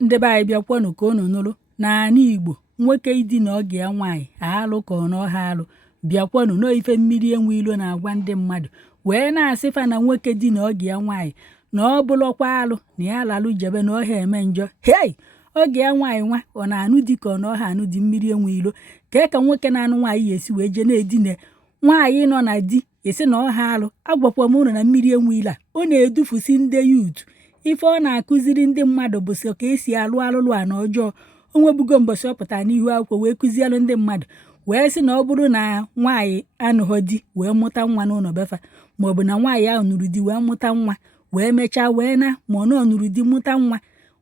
Ndị be anyị bịakwanụ ka unu nụrụ n'ala Igbo nwoke idina ọgọ ya nwaanyị alụ ka ọ na ọha alụ bịakwanụ n'ife mmiri enweilo na-agwa ndị mmadụ wee na-asịfa na nwoke dina ọgọ ya nwaanyị na ọ bụlọkwa alụ na ya lalụ jebe na ọha eme njọ. Hei, ọgọ ya nwaanyị nwa ọ na-anụ di ka ọ na ọha anụ di mmiri enweilo ka nwoke na-anụ nwaanyị ya esi wee jee na-edine nwaanyị nọ na di esi na ọha alụ. Agwakwa m unu na mmiri enweilo a ọ na-edufusi ndị yuutu. Ife ọ na-akụziri ndị mmadụ bụ sọ ka esi alụ alụlụ a na ọjọọ. O nwebugo mbọsị ọ pụtara n'ihu akwụkwọ wee kụzielụ ndị mmadụ wee sị na ọ bụrụ na nwaanyị anụghọ di wee mụta nwa n'ụlọ befa maọbụ na nwaanyị ahụ nụrụ di wee mụta nwa wee mechaa wee na ma ọ nọ nụrụ di mụta nwa,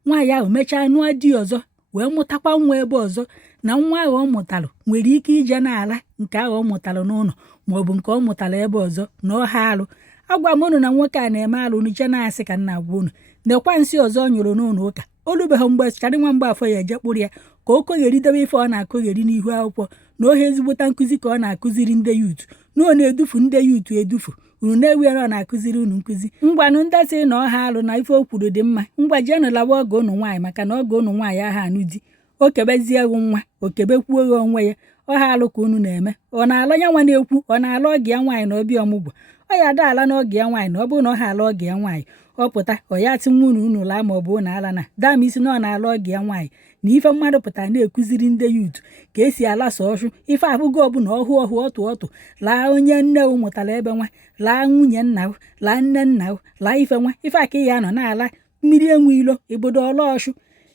nwaanyị ahụ mechaa nụọ di ọzọ wee mụtakwa nwa ebe ọzọ, na nwa ahụ ọ mụtalụ nwere ike ije n'ala nke ahụ ọ mụtalụ n'ụlọ maọbụ nke ọ mụtara ebe ọzọ na ọha alụ. Agwa m unu na nwoke a na-eme alụ nuche na-asị ka nna agwa unu nekwa nsị ọzọ ọ nyụrụ n'ụlọ ụka olubeghị mgbe karị nwa mgbe afọ ya eje kpụrụ ya ka o kogheridebe ife ọ na-akọgheri n'ihu akwụkwọ na ohe ezigbota nkụzi ka ọ na-akụziri ndị yuutu na ọ na-edufu ndị yuutu edufu. Unu na-ewe ọ na-akụziri unu nkụzi ngwanụ ndasị na ọha alụ na ife o kwuru dị mma. Ngwa jienụ lawa ọgọ unu nwaanyị maka na ọgọ unu nwaanyị aha anụ di o kebezie gị nwa o kebekwuo gị onwe ya. Ọha alụ ka unu na-eme ọ na-alọ ya nwa na-ekwu ọ na-alọ ọgọ ya nwaanyị na ọbịa ọmụgwọ ọ ya ada ala na ọgọ ya nwaanyị na ọ bụrụ na ọ ha ala ọgọ ya nwaanyị ọ pụta ọ ya ti nwa unu laa ma ọ bụ na ala na dam isi na ọ na-ala ọgọ ya nwaanyị na ife mmadụ pụtara na-ekụziri ndị yuutu ka esi alasa ọchụ ife ahụgo ọbụla ọhụ ọtụ laa onye nne o mụtara ebe nwa laa nwunye nna o laa nne nna o laa ife nwa ife aka ya nọ na-ala mmiri enweilo ibodo ọla ọchụ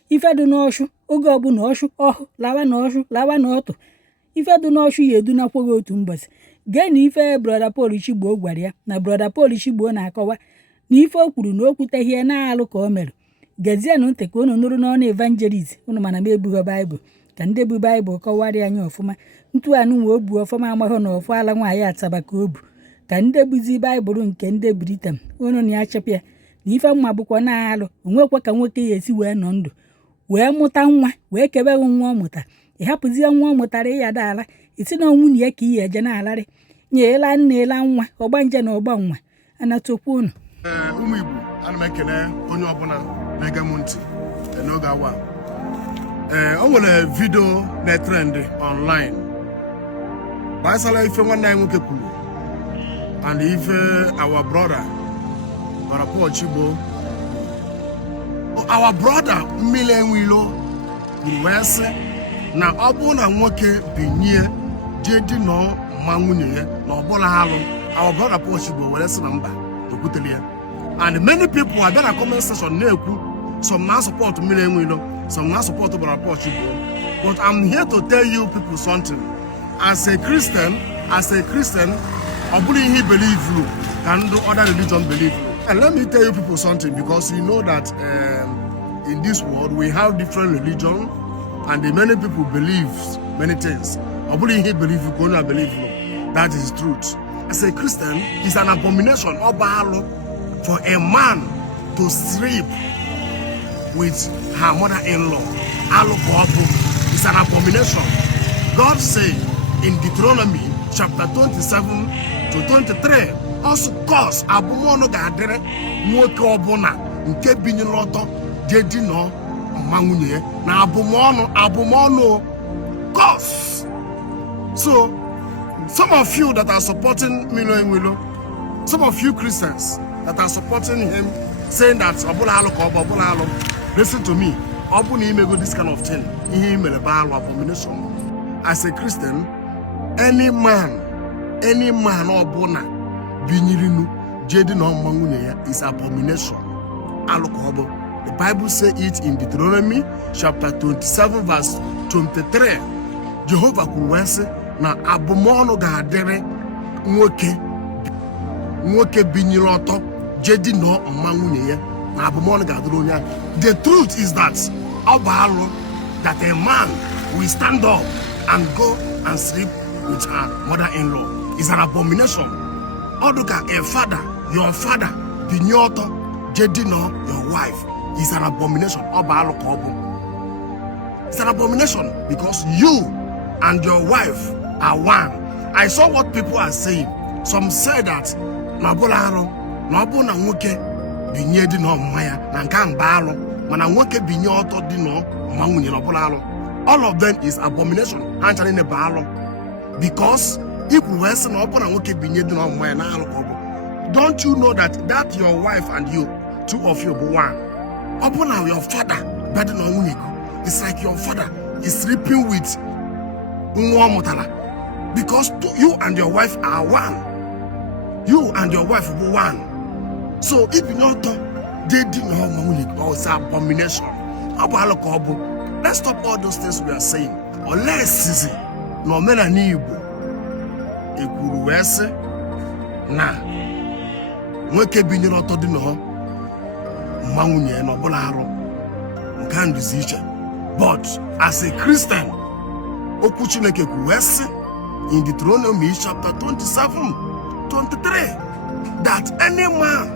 ife dị n'ọchụ oge ọbụla ọchụ ọhụ lawa na ọchụ lawa na ọtụ ife dị n'ọchụ ya edunakwaghị otu mbọsị. Gee na ife brọda Pọl Chigbo gwara ya na brọda Pọl Chigbo na-akọwa na ife o kwuru na o kwuteghị ya na-alụ ka o mere. Gezienụ ntị ka unu nụrụ n'ọnụ evangelist unu mana m ebughị baịbụl ka ndị bu baịbụl kọwarị anyị ọfụma ntụanụ nwe obu ọfụma amaghị na ọfụ ala nwaanyị ataba ka o bu ka ndị buzi baịbụl nke ndị Britain unu na ya chepụ ya na ife mma bụkwa na-alụ onwekwa ka nwoke ya esi wee nọ ndụ wee mụta nwa wee kebeghị nwa ọ mụta ịhapụzie nwa ọ mụtara ịyada ala isi na nwunye ya ka iyi eje na-alarị nyeela nna ela nwa ọgbanje na ọgba nwa anatokwu unu. Ụmụ Igbo ana m ekele onye ọbụla na-ege m ntị n'oge awa. O nwere vidio na-etrend online gbasara ife nwanne anyị nwoke kwuru and ife our brother Pọl Chigbo our brother Mmiri enweilo wee sị na ọ bụrụ na nwoke binye jee di nọ mma nwunye ya na ọbụla alụ. Our brother Pọl Chigbo were sị na mba ekwutele ya. And many people are gonna comment section na-ekwu some na support Mmiri enweilo some na support brother Pọl Chigbo. But I'm here to tell you people something. As a Christian ọ bụrụ ihe believe you ka ndị other religion believe you. And let me tell you people something, because you know that in this world we have different religion and many people believe many things. Ọ bụrụ ihe believe you ka onye believe you. That is truth. As a Christian, it's an abomination for a man to sleep with her mother-in-law. It's an abomination. God said in Deuteronomy chapter 27 to 23, also cause abụmọnụ ga-adịrị nwoke ọbụla nke binye lọtọ dedi nọ mma nwunye na abụmọnụ cause. So some of you that are supporting Mmiri enweilo, some of you Christians that are supporting him, saying that ọbụla alụ ka ọbụla alụ, listen to me. Ọ bụ na imego this kind of thing, ihe imere bụ alụ, abomination. As a Christian, any man ọbụla binyirinu jedi na ọmụma nwunye ya is abomination. Alụ ka ọ bụ. The Bible say it in Deuteronomy chapter 27 verse 23. Jehovah kwuru wee sị na abụmọnụ ga-adịrị nwoke binyere ọtọ jedi na ọmụma nwunye ya na abụmọnụ ga-adịrị onye ahụ. The truth is that ọ bụ alụ that a man will stand up and go and sleep with her mother-in-law. Is an abomination. Oduka a father, your father, binye ọtọ jedi na your wife is an abomination. Ọ bụ alụ ka ọ bụ. It's an abomination because you and your wife are one. I saw what people are saying. Some say that na ọbụla alụ na ọ bụ na nwoke binye di na ọmụma ya na nke mba alụ mana nwoke binye ọtọ dị nọ ma nwunye na ọbụla alụ. All of them is abomination. Ha nchara na-ebe alụ. Because ikwu wee sị na ọ bụ na nwoke binye dị nọ mmanya na alụ ka ọ bụ. Don't you know that your wife and you, two of you bụ one? Ọ bụ na your father bedị na nwunye gị. It's like your father is sleeping with nwa ọ mụtara. Because you and your wife are one. You and your wife bụ one. So ibinye ọtọ dị dị na ọma nwunye gị, it's abomination. Ọ bụ alụ ka ọ bụ. Let's stop all those things we are saying. Unless na omenala Igbo ekwuru wee sị na nwoke binyere ọtọ dị nọ mma nwunye na ọbụla arụ, nke a nduzi iche. But as a Christian, okwu Chineke kwuru wee sị in Deuteronomy chapter 27:23 that any man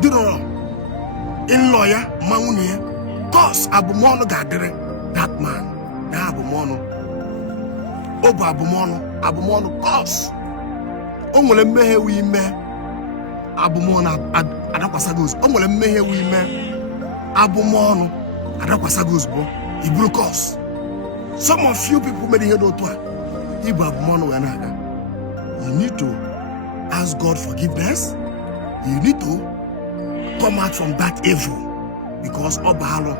dị nọ in-law ya mma nwunye ya, cause abụmọnụ ga-adịrị that man. Na abụmọnụ, ọ bụ abụmọnụ cause o nwere mmehie wu ime abụmọnụ adakwasagị ozugbo. O nwere mmehie wu ime abụmọnụ adakwasagị ozugbo, iburu cause. Some of you people mere ihe dị otu a, ibu abụmọnụ wee na-aga. You need to ask God forgiveness. You need to come out from that evil, because ọ bụ alụ.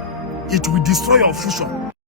It will destroy your future.